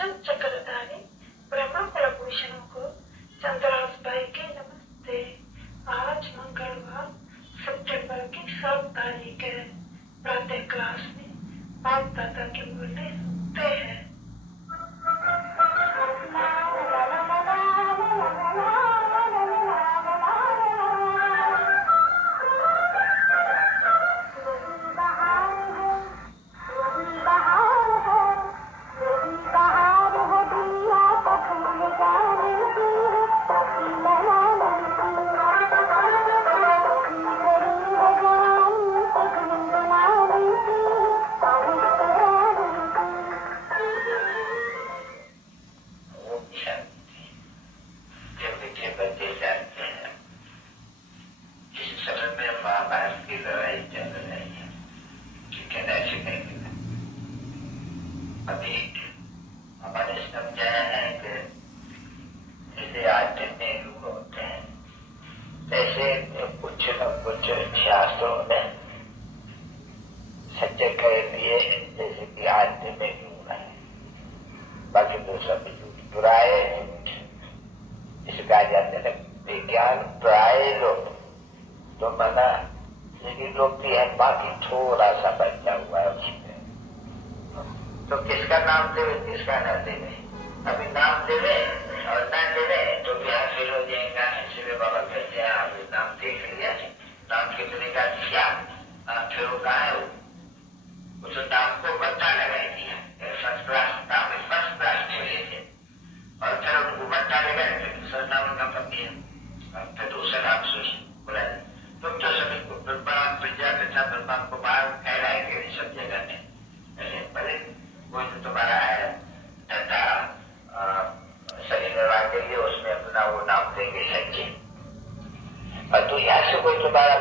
सुदर्शन चक्रधारी ब्रह्मा कुलभूषण को चंद्रहास भाई के नमस्ते। आज मंगलवार सितंबर की 7 तारीख है। प्रातः क्लास में बाप दादा के बोलने सुनते हैं। अभी हमारे समझाया है कि जैसे आध्यात्मिक लोग होते हैं, ऐसे कुछ न कुछ शास्त्रों में सत्य कह दिए, जैसे कि आध्यात्मिक लोग है, बाकी तो सब बुराए जिसे कहा जाता है विज्ञान प्राय लोग तो मना, लेकिन लोग भी है, बाकी थोड़ा सा बचा हुआ है उसमें। तो किसका नाम देवे किसका न देवे, अभी नाम देवे और न देवे तो क्या फिर हो जाएगा। इसलिए बाबा कहते हैं अभी नाम देख लिया, नाम कितने का दिया, फिर वो कहा है उस नाम को बट्टा लगाई दिया, फर्स्ट क्लास नाम में फर्स्ट क्लास छोड़े थे और फिर उनको बट्टा लगाए, फिर दूसरा नाम उनका पक गया, फिर दूसरा नाम सोच बोला तुम तो सभी को ब्रह्मा प्रजापिता ब्रह्मा कुमार कह रहा है कि सब जगह में वो जो तुम्हारा है धंधा शरीर निर्वाह के लिए, उसमें अपना वो नाम देंगे सच्चे। और तो यहाँ से कोई तुम्हारा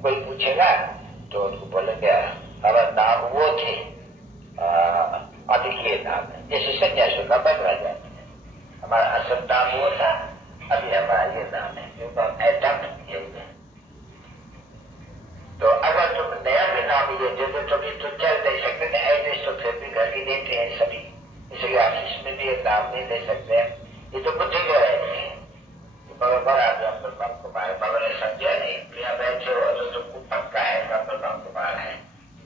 कोई पूछेगा तो उनको बोलेंगे हमारा नाम वो थे, अभी ये नाम है, जैसे सन्यासियों का बदला जाता है, हमारा असल नाम वो था, अभी हमारा ये नाम है, क्योंकि हम एडप्ट किए हुए। तो अगर तुम नया भी नाम ये दे दो तो भी तो चल नहीं सकते, एड्रेस तो फिर भी घर की देते हैं सभी, इसलिए आप इसमें भी एक नाम नहीं दे सकते हैं। ये तो बुद्धि के रहते हैं, बराबर आप ब्रह्मा कुमार बाबा ने समझा नहीं, यहाँ बैठे हो तो तुमको पक्का है ब्रह्मा कुमार है,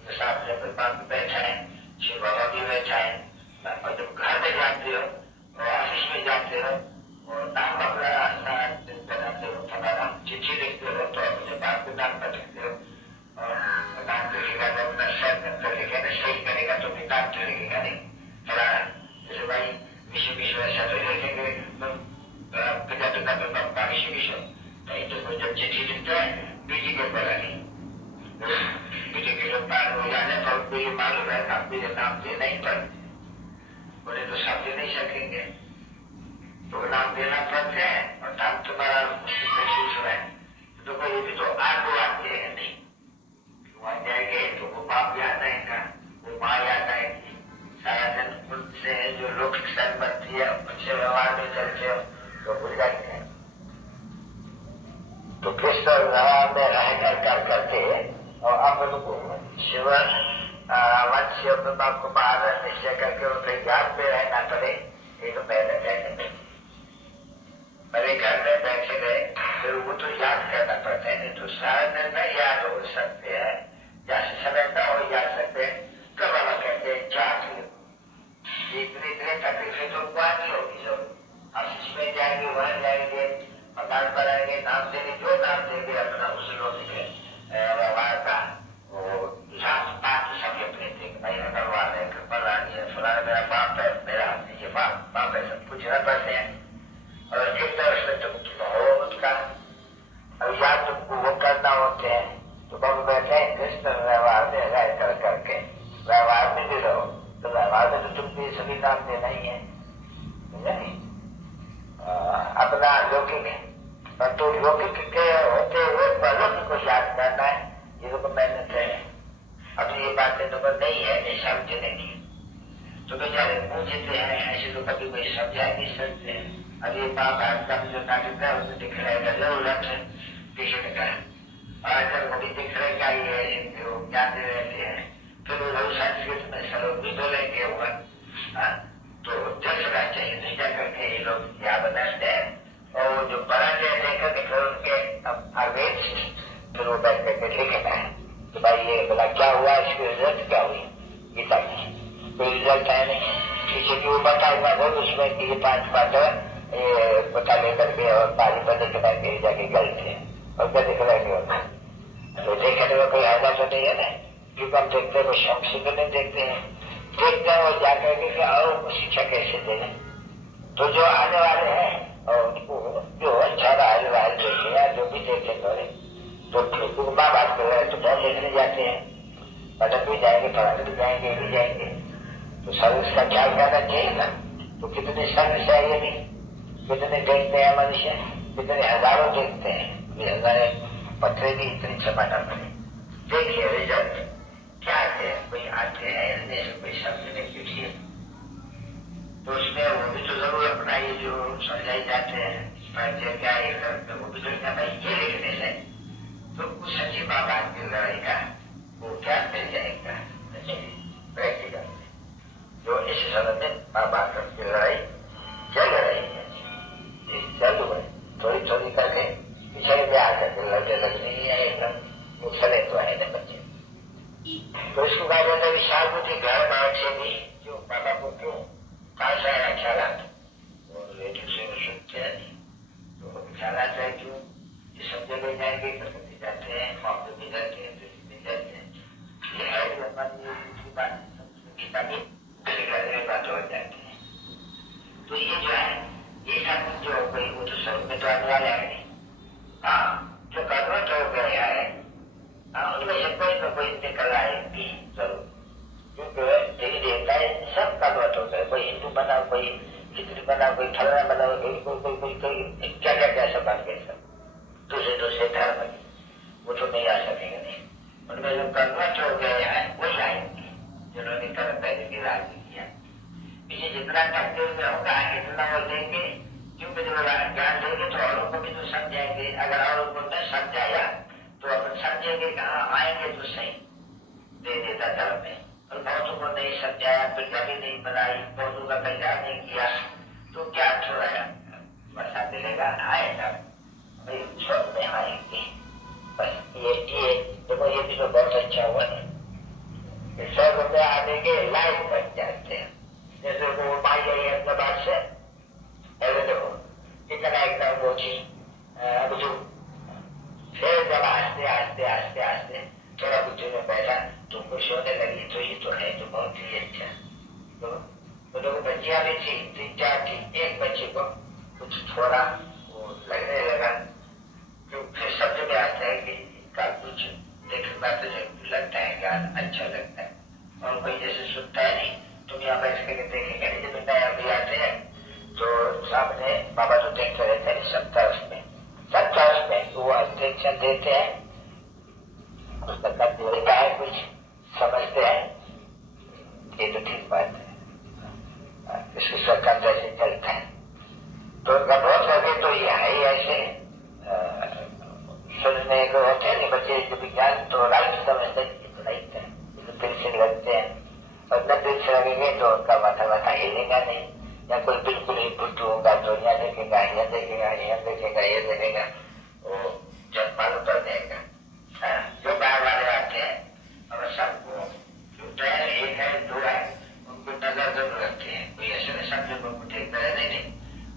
तो सामने ब्रह्मा भी बैठा है, शिव बाबा भी बैठा है, और तुम घर में जाते हो और ऑफिस में जाते हो और नाम अपना बनाते हो, तुम्हारा चिट्ठी लिखते हो तो अपने बाप को नाम पर लिखते हो, नाम लिखेगा तो अपना सर लिखेगा, सही करेगा तो भी नाम तो लिखेगा नहीं फलाना, जैसे भाई विश्व विश्व ऐसा तो लिखेंगे पिता पिता पिता विश्व विश्व नहीं, तो जब चिट्ठी लिखते हैं बीजी को बोला नहीं, बीजी के लोग पार हो जाने तो उनको ये मालूम है आप मेरे नाम दे नहीं पर बोले तो सब दे नहीं सकेंगे, तो नाम देना पड़ते हैं और नाम तुम्हारा महसूस हुआ है तो कोई भी तो आगे आते हैं नहीं, वहां जाएंगे तो वो बाप याद आएगा, वो माँ याद आएगी, सारा दिन उनसे जो लौकिक संपत्ति है उनसे व्यवहार में चलते हो तो भूल जाते हैं। तो किस तरह में रह कर करके और अपन को शिव वंश ब्रह्मा कुमार निश्चय करके उनके याद में रहना पड़े, ये तो पहले कहते मेरे घर में बैठे गए फिर वो तो याद करना पड़ता है, नहीं तो सारा दिन में याद हो सकते हैं, जैसे समय न हो जा सकते, कब बाबा कहते हैं जाग इतनी इतनी तकलीफें तो वहां नहीं होगी, जो ऑफिस में जाएंगे वहां जाएंगे मकान बनाएंगे, नाम देंगे जो नाम देंगे अपना उस लोग व्यवहार का वो लाभ बात सभी अपने देंगे, भाई भगवान है फलानी है फलाना मेरा बाप है, मेरा ये बाप है, सब कुछ न पड़ते हैं और एक तरह से तुम हो उसका अब याद तुमको वो करना होते हैं, तो बाबू बैठे हैं कृष्ण व्यवहार में रह कर करके व्यवहार में भी रहो, तो व्यवहार में तो तुमको सभी नाम देना ही है, नहीं अपना लौकिक तो लौकिक के होते हुए अलौकिक को याद करना है, ये लोग मेहनत है। अब ये बातें तो नहीं है नहीं समझने की, तो बेचारे पूछते हैं ऐसे तो कभी कोई समझा नहीं सकते। अब ये बाप का जो नाटक है उसमें दिख रहेगा जरूरत है किसी ने कहा और जब वो भी दिख रहेगा ये क्या दे रहते हैं फिर वो संस्कृत में सलोक भी बोलेंगे हुआ, तो जब लोग यहाँ बनाते हैं और वो जो बनाते हैं देख करके फिर उनके आगे फिर वो बैठ करके लिखना है कि भाई ये बोला क्या हुआ, इसकी रिजल्ट क्या हुई, गीता की कोई रिजल्ट है नहीं, किसी की वो बताऊंगा फिर उसमें कि ये 5 बात ये पता लेकर के और पारी पर लिखना के जाके गलत है और क्या दिख रहा नहीं होता तो देखने में कोई आधा तो नहीं है ना, क्योंकि हम देखते हैं शौक से तो नहीं देखते हैं, देखते हैं और जाकर के और उनको शिक्षा कैसे देना। तो जो आने वाले हैं और उनको जो अच्छा रहा देखे या जो भी देखे तो माँ बाप कर रहे हैं तो बहुत देखने जाते हैं, पटक भी जाएंगे, पढ़ाने भी जाएंगे, भी जाएंगे, तो सर्विस का ख्याल करना चाहिए ना। तो कितने सर्विस है ये नहीं, कितने देखते हैं मनुष्य, कितने हजारों देखते हैं, ये हजारे पत्रे भी इतनी चमाटा पड़े। देखिए रिजल्ट क्या है, कोई आते हैं कोई समझने के लिए तो उसमें वो भी तो जरूर अपना ये जो समझाई जाते हैं क्या ये करते वो भी तो भाई ये लिखने से तो कुछ सच्ची बात मिल रहेगा वो क्या मिल जाएगा प्रैक्टिकल जो इस समय में माँ बाप की लड़ाई चल रही है, चल रही थोड़ी थोड़ी करके पिछले में आकर लड़ने लगने है एकदम मुसले तो है ना बच्चे। तो इसको कहा जाता है विशाल बुद्धि घर बाहर से भी जो माँ बाप को क्यों खासा ख्याल वो रेडियो से सुनते हैं तो ख्याल आता है क्यों ये सब जगह जाएंगे कभी जाते हैं वहाँ भी जाते हैं भी जाते हैं, ये है जो हमारी बात गीता की बात हो जाती है। तो ये जो है ये सब जो कोई वो तो सब में तो आने वाला है नहीं, हाँ जो कन्वर्ट हो गया है उनमें से कोई ना कोई निकल आएगी जरूर, क्योंकि यही देखता है सब कन्वर्ट होता है, कोई हिंदू बना, कोई खिचड़ी बना, कोई फलना बना, कोई क्या क्या क्या सब बन गए सब दूसरे धर्म की, वो तो नहीं आ सकेगा नहीं। उनमें जो कन्वर्ट हो गए हैं वही आएंगे जिन्होंने कर्म पहले की राजनीति किया, पीछे जितना करते हुए होगा इतना वो देंगे, क्योंकि जब ज्ञान देंगे तो औरों को भी तो समझाएंगे, अगर औरों को न समझाया तो अपन समझेंगे कहाँ आएंगे तो सही दे देता धर्म में, और बहुतों को नहीं समझाया, पिंडी नहीं बनाई, बहुतों का कल्याण नहीं किया तो क्या थोड़ा पैसा मिलेगा, आएगा भाई सब में आएंगे। बस ये देखो ये भी तो बहुत अच्छा हुआ है, 100 रुपये आने के लाइफ बन जाते हैं। जैसे वो पाई गई है अपने बात से ऐसे देखो कितना एकदम वो चीज बुझू फिर जब आस्ते आस्ते आस्ते आस्ते थोड़ा बुद्धि में बैठा तो खुश होने लगी तो ये तो है तो बहुत ही अच्छा। तो लोग बच्चियां भी थी 3-4 थी, एक बच्चे को कुछ थोड़ा वो लगने लगा तो फिर समझ में आता है कि इसका कुछ देखना तो लगता है ज्ञान अच्छा लगता है, और कोई जैसे सुनता है नहीं तुम यहाँ बैठ करके देखेंगे नहीं, जब नया अभी आते हैं तो सामने बाबा तो देखते रहते हैं सब तरफ में वो अटेंशन देते हैं, उसका देता है कुछ समझते हैं, ये तो ठीक बात है, इसकी सरकार जैसे चलता है तो उनका बहुत लगे तो ये है ही ऐसे सुनने को होते हैं बच्चे जो विज्ञान तो राइट समझते हैं राइट है, दिल से लगते हैं और न दिल से लगेंगे तो उनका माथा हिलेगा नहीं, या कोई बिल्कुल ही बुद्धू होगा तो यहाँ देखेगा यहाँ देखेगा यहाँ देखेगा ये देखेगा वो जब मालूम कर देगा। जो बाहर वाले आते हैं और सबको जो एक है दो है उनको नजर जरूर रखते हैं, कोई ऐसे नहीं समझे उनको देखते रहे नहीं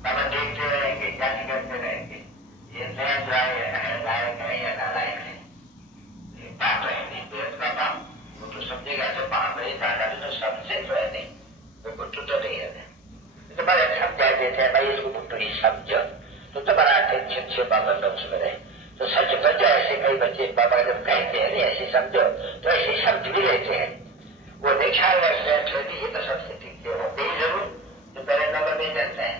बाबा देखते रहेंगे जाति करते रहेंगे ये नया जो है लायक है या नालायक है बात है नहीं बेहद का बाप वो तो समझेगा जब वहां मेरी दादा तो समझे तो है नहीं कोई बुट्टू तो नहीं है तुम्हारे समझा देते हैं भाई इसको बुट्टू ही समझो तो तुम्हारा अटेंशन से बाबा लक्ष्य में रहे तो सच बन जाए। ऐसे कई बच्चे बाबा जब कहते हैं नहीं ऐसे समझो तो ऐसे समझ भी लेते हैं, वो नहीं ख्याल रखते हैं छोटी ये तो सबसे ठीक है होते ही जरूर जो पहले नंबर में जाता है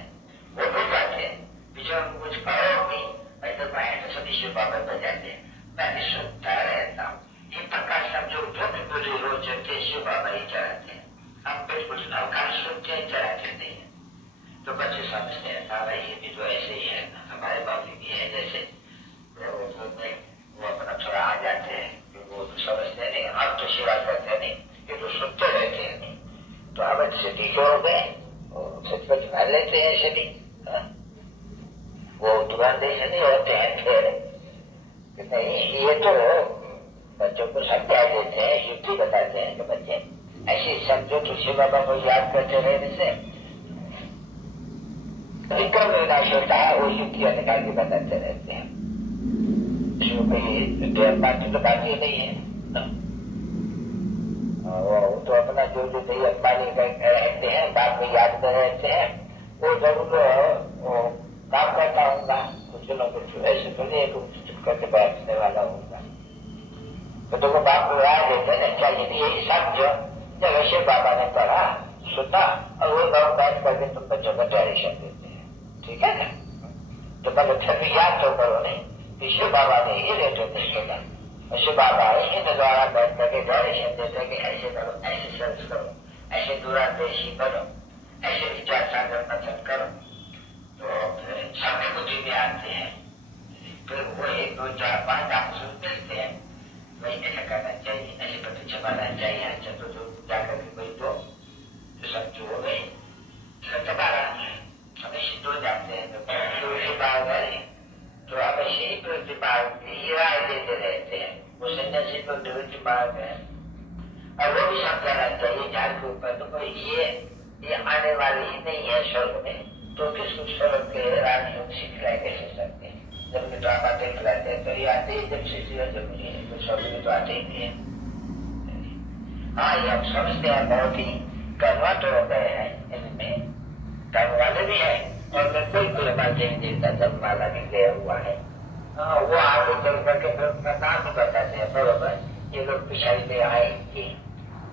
वो भूल जाते हैं पीछे कुछ करो नहीं भाई तो मैं तो सभी शिव बाबा बन जाते हैं, मैं भी सुनता रहता हूँ ये पक्का समझो जो भी बुरी रोज चलते शिव बाबा ही चढ़ाते हैं, हम बिल्कुल अवकाश सुनते हैं चढ़ाते नहीं है तो बच्चे समझते हैं हाँ भाई ये भी तो ऐसे ही है हमारे बाबू भी है जैसे वो अपना थोड़ा आ जाते हैं क्योंकि वो तो समझते नहीं, आप तो सेवा करते नहीं ये तो सुनते रहते हैं नहीं तो अब से ठीक हो गए सच मान लेते हैं ऐसे भी वो तुरंत से नहीं होते हैं फिर नहीं। ये तो बच्चों को समझा देते हैं, युक्ति बताते हैं कि बच्चे ऐसे समझो तुलसी बाबा को याद करते रहने से विक्रम विनाश होता है, वो युक्तियां निकाल के बताते रहते हैं। इसमें कोई बात तो बात ही नहीं है। वो तो अपना जो जो नहीं अंबानी रहते हैं, बाद में याद कर रहते हैं, वो जरूर काम करता होगा कुछ न कुछ, ऐसे तो नहीं कुछ करके बैठने वाला होगा। तो तुमको बाप उड़ा देते ना, चाहिए यही सब जो जब ऐसे बाबा ने पढ़ा सुना और वो गाँव बैठ करके तुम बच्चों को डायरेक्शन देते हैं, ठीक है ना। तो पहले फिर याद तो करो नहीं, पिछले बाबा ने ही रेटे सुना, ऐसे बाबा इन द्वारा बैठ करके डायरेक्शन देते कि ऐसे करो, ऐसे सर्च करो, ऐसे दूरादेशी करो, ऐसे विचार सागर पसंद करो। तो फिर सबके बुद्धि में आते हैं, फिर वो 1 2 4 5 आप सुनते हैं, वही ऐसा करना चाहिए, ऐसे पति चबाना चाहिए, अच्छा तो जो जाकर के कोई तो सब जो हो गए चबाना हमें सिद्ध हो जाते हैं। तो बात है तो अब ऐसे ही प्रतिभाग की राय देते रहते हैं, वो सन्यासी को निवृत्ति मार्ग है। और वो भी समझाना चाहिए जान के ऊपर तो कोई ये आने वाली ही नहीं है स्वर्ग में, तो किसको स्वर्ग के रानियों सिखलाए कैसे सकते हैं। जब तो आप आते खिलाते हैं तो ये आते ही जब शिष्य जरूरी है, तो स्वर्ग में तो आते ही नहीं है। हाँ ये आप समझते हैं, बहुत ही कर्मठ हो गए हैं, इनमें कर्म वाले भी है और मैं कोई जिनका जन्म वाला भी गया हुआ है। हाँ वो आगे चल करके फिर अपना नाम बताते हैं, बरोबर ये लोग पिछाड़ी में आएंगे,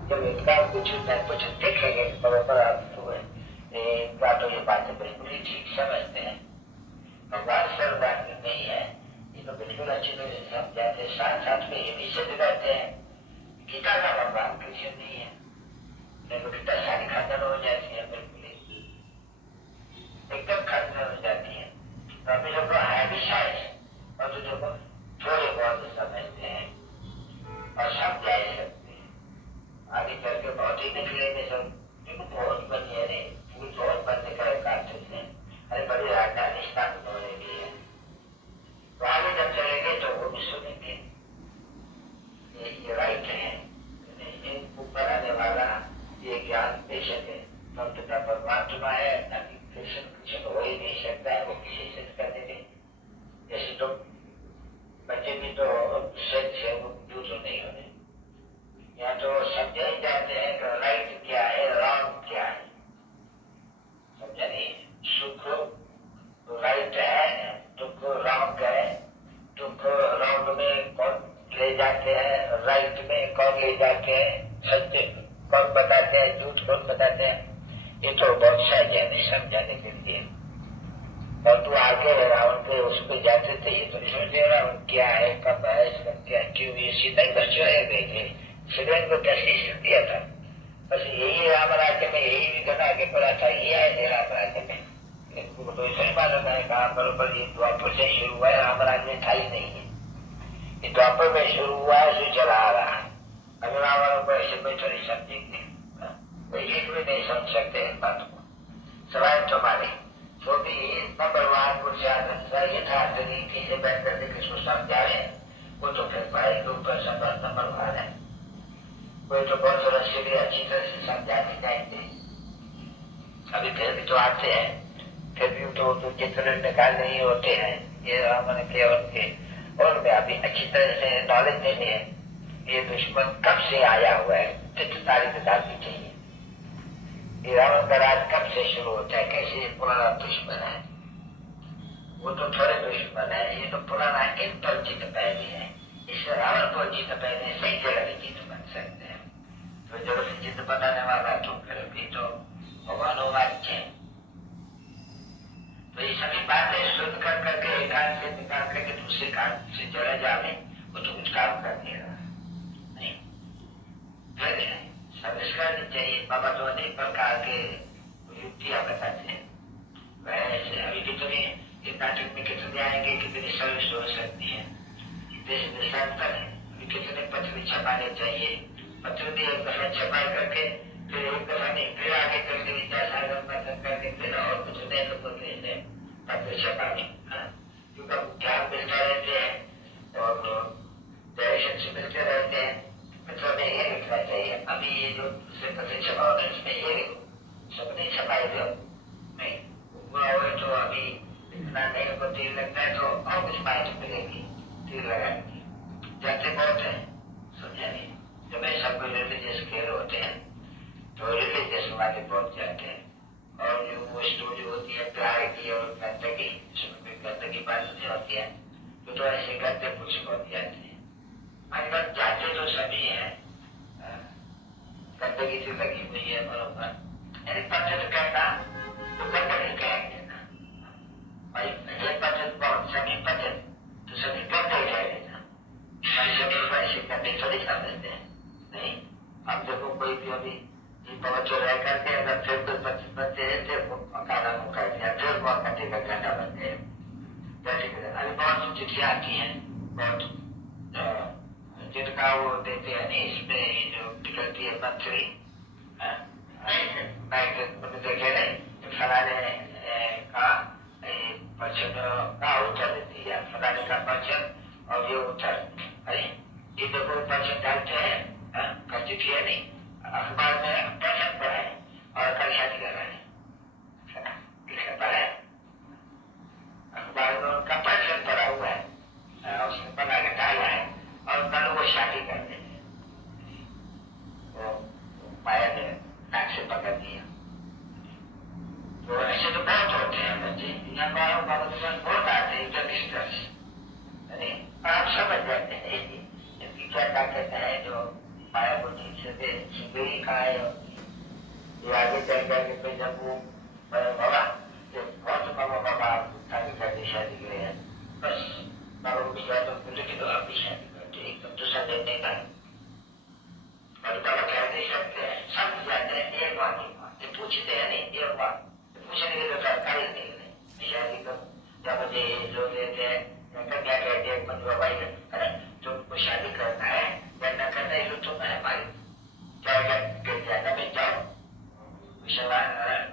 जब इनका कुछ न कुछ देखेंगे बरोबर आप तो इनका तो ये बातें बिल्कुल ही ठीक समझते हैं। भगवान सर्वदान नहीं है, ये तो बिल्कुल अच्छी तरह से समझाते, साथ साथ में ये भी सिद्ध करते हैं गीता का भगवान कृष्ण नहीं है, देखो गीता सारी खत्म हो जाती है, बिल्कुल एकदम खत्म हो जाती है। तो अभी लोग है भी शायद और जो लोग थोड़े बहुत समझते हैं और समझा सकते हैं, आगे चल के बहुत ही निकलेंगे सब, क्योंकि बहुत बनी है, पूरी बहुत बनने का एक आर्थिक है, अरे बड़ी राजधानी स्थापित हो रही है, तो आगे जब चलेंगे तो वो भी सुनेंगे ये राइट है, इनको बनाने वाला ये ज्ञान बेशक है, तथा परमात्मा है, कृष्ण कृष्ण हो ही नहीं सकता है, वो किसी से करने दे। जैसे तो बच्चे भी तो सच है, वो दूर नहीं होने, या तो समझे ही जाते हैं कि राइट क्या है रॉन्ग क्या है, समझा नहीं। सुख राइट है, दुख रॉन्ग है, दुख रॉन्ग में कौन ले जाते हैं, राइट में कौन ले जाते हैं, सत्य कौन बताते हैं, झूठ कौन बताते हैं, ये तो बहुत सहज है नहीं समझाने के लिए। और तू आगे रावण के उस पर जाते थे, ये तो सोचे रावण क्या है, कब है, इसका क्या, क्यों, ये सीधा बच्चे रह गए थे, श्रीलंका को कैसे शिक्षा दिया था, बस यही राम राज्य में यही भी घटा के पड़ा था, ये आए राम राज्य में, इनको तो ऐसा ही मालूम है कहाँ बरोबर ये द्वापर से शुरू हुआ है, राम राज्य था ही नहीं है, ये द्वापर में शुरू हुआ है, जो चला आ रहा है। अगर रावण को ऐसे कोई थोड़ी समझेंगे, एक भी नहीं समझ सकते इस बात को, सवाल तुम्हारे जो भी भगवान को यथार्थ रीति से बैठ करके किसको समझाए, वो तो फिर भाई के ऊपर नंबर 1 है, कोई तो बहुत सारा सीढ़ी अच्छी तरह से समझाने जाएंगे, अभी फिर भी तो आते हैं, फिर भी तो जितने निकालने ही होते हैं, ये हमने के उनमें अभी अच्छी तरह से नॉलेज देने हैं, ये दुश्मन कब से आया हुआ है, तारीख बतानी चाहिए, ये रावण का राज कब से शुरू होता है, कैसे पुराना दुश्मन है, वो तो थोड़े दुश्मन है, ये तो पुराना इन पर जीत पहले है, इस रावण को जीत पहले सही जगह भी जीत बन सकते हैं, तो जब से जीत बनाने वाला तो फिर भी तो भगवान वाक्य, तो ये सभी बातें सुन कर करके एक कान से निकाल करके दूसरे कान से चला जावे, वो तो कुछ काम कर देगा नहीं, फिर सर्विस करनी चाहिए। बाबा तो अनेक प्रकार के युक्तियां बताते हैं, वैसे अभी कितने एक नाटक में कितने आएंगे, कितनी सर्विस हो सकती है, देश देशांतर है, अभी कितने पत्र छपाने चाहिए, पत्र भी एक दफा छपाई करके फिर एक दफा नहीं, फिर आगे करके विचार सागर पत्र करके फिर और कुछ नए लोगों के पत्र छपाने, पोस्ट जो होती है क्लैरिटी और गंदगी, उसमें कोई गंदगी बंद नहीं होती है तो ऐसे गंदे कुछ हो जाते हैं। अंदर जाते तो सभी है, गंदगी से लगी हुई है बरोबर, यानी पद्धत कहना तो गंदगी कहेंगे ना भाई, ये पद्धत बहुत सभी पद्धत तो सभी गंदे कहेंगे ना, सभी को ऐसे गंदे थोड़ी समझते हैं। नहीं, आप देखो कोई भी अभी पहुंचो रह करके अगर फिर कोई बच्चे थे काला मुंह कर दिया, फिर बहुत कटे का गंदा बन गए। जैसे अभी बहुत चिट्ठी आती है, बहुत जिनका वो देते हैं नहीं, इसमें जो निकलती है मंथली देखे नहीं, फलाने का पर्सन का उत्तर देती है, फलाने का पर्सन और ये उत्तर, अरे ये देखो पर्सन डालते हैं, कर चिट्ठी है नहीं, अखबार में पर्सन पढ़ा है और कल शादी कर रहा है, किसने पढ़ा है? अखबार में उनका पर्सन पड़ा हुआ है, उसने बना के डाला है और कल वो शादी कर रहे हैं, वो माया ने नाक से पकड़ दिया। तो ऐसे तो बहुत होते हैं बच्चे, यहाँ बारों बहुत आते हैं यंगस्टर्स, अरे आप समझ जाते हैं इनकी क्या ताकत है, जो माया को ठीक से सीखी कहा है, ये आगे चल करके फिर जब वो बाबा बहुत मामा बाबा शादी करके शादी करे हैं, बस बाबा को तो बोले कि तो आप भी शादी करते एकदम दूसरा देने का, और बाबा कह नहीं सकते हैं, समझ जाते हैं एक बात की बात, ये पूछते हैं नहीं एक बात, पूछने के लिए सरकारी नहीं है शादी को, जब मुझे जो देते हैं क्या कहते हैं बंधुआ भाई है तो उनको शादी करना है या न करना है, जो तुम है हमारी जाना में जाओ,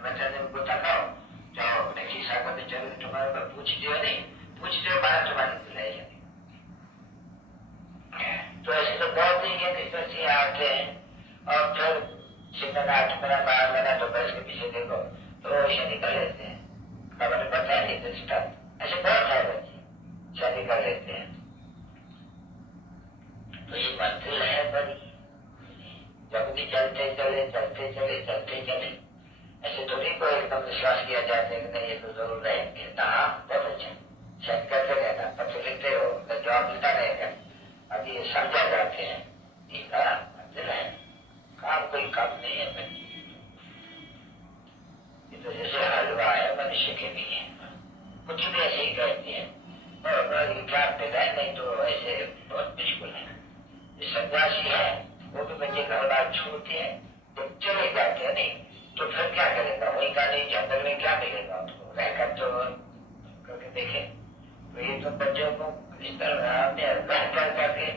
बच्चा उनको तकाओ, जाओ अपने खिस्सा को तो चलो, तुम्हारे पर पूछते हो नहीं, पूछते हो बाहर तुम्हारी दिलाई जाती। तो ऐसे तो बहुत ही है कि आते हैं और फिर 6 महीना 8 महीना 12 महीना तो बस के पीछे देखो तो शादी कर लेते हैं, खबर पता है नहीं तो ऐसे बहुत सारे बच्चे शादी कर लेते हैं। तो ये मंजिल है बड़ी, जब भी चलते चले चलते चले चलते चले, ऐसे थोड़ी को एकदम विश्वास किया जाता है कि नहीं ये तो जरूर रहेंगे, बहुत अच्छा चेक करते रहना, पत्र लिखते हो तो जवाब मिलता रहेगा, अभी ये समझा जाते हैं कि मंजिल है, काम कोई कम नहीं है, ये तो जैसे हलवा है मनुष्य के लिए, कुछ भी ऐसे ही कहते हैं और क्या मिला नहीं तो ऐसे बहुत मुश्किल है। सन्यासी है वो भी बच्चे घर बार छोड़ते हैं, जब चले जाते हैं नहीं तो फिर क्या करेगा, वही गाने जंगल में क्या मिलेगा उसको, रहकर तो करके देखे, तो ये तो बच्चों को इस तरह रह कर करके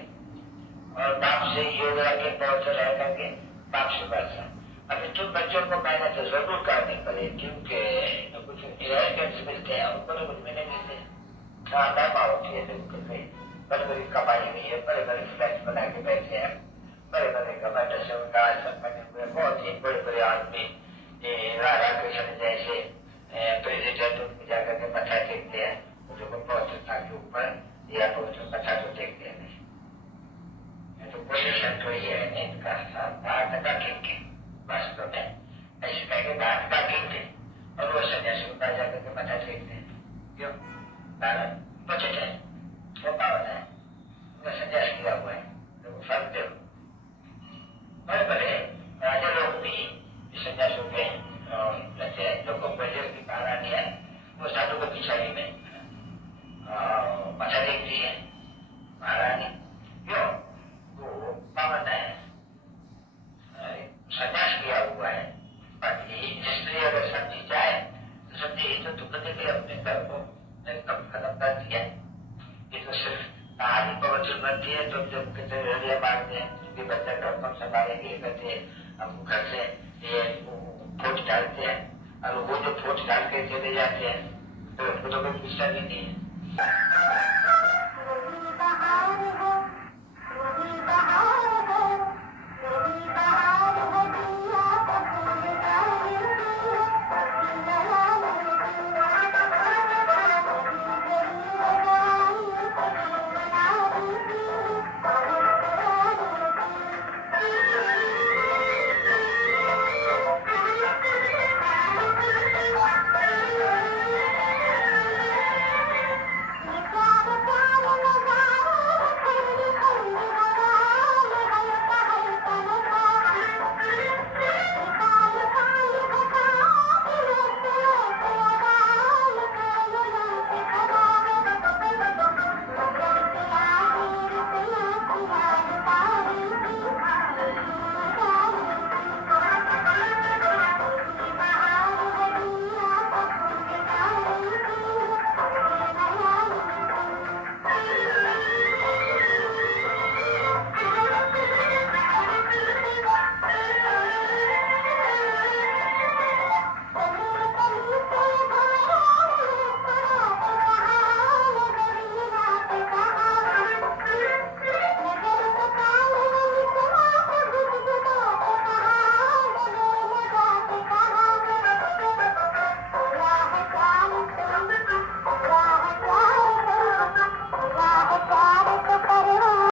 और बाप से योग रखे बहुत रह करके बाप से बचा। अभी तो बच्चों को मेहनत तो जरूर करनी पड़े, क्योंकि कुछ इनहेरिटेंस मिलते हैं उनको तो कुछ मिले मिलते हैं, खाना होती है बड़ी बड़ी कमाई हुई है, बड़े बड़े फ्लैट बना के बैठे हैं, बड़े बड़े कमांडर से उनका आसन बने हुए, बहुत ही बड़े बड़े आदमी राधा कृष्ण जैसे प्रेसिडेंट उनको जाकर के मथा टेकते हैं, उसको पहुंचता के ऊपर या तो उसको मथा तो टेकते हैं नहीं, तो पोजिशन तो ये है इनका भारत का किंग है वास्तव में, ऐसे कहेंगे भारत का किंग है और वो सन्यासी ऊपर जाकर के मथा टेकते हैं, क्यों भारत बचत है, वो पावन है, उनका सन्यास किया हुआ है, तो वो फर्क देखो, बड़े बड़े राजा लोग भी सन्यास हो गए और जैसे लोगों को की महारानी है वो साधु को पिछाड़ी में मथा देखती है महारानी, क्यों वो पावन है, सन्यास किया हुआ है, बाकी इसलिए अगर समझी जाए तो समझे तो तुमने भी अपने घर को एकदम खत्म कर दिया, ये तो सिर्फ कहानी पवित्र बनती है, तो जब कितने हृदय मारते हैं कि बच्चा घर पर संभालेंगे करते हैं, हम घर से ये फोट डालते हैं और वो जो फोट डाल के चले जाते हैं तो उनको तो कोई गुस्सा भी नहीं है।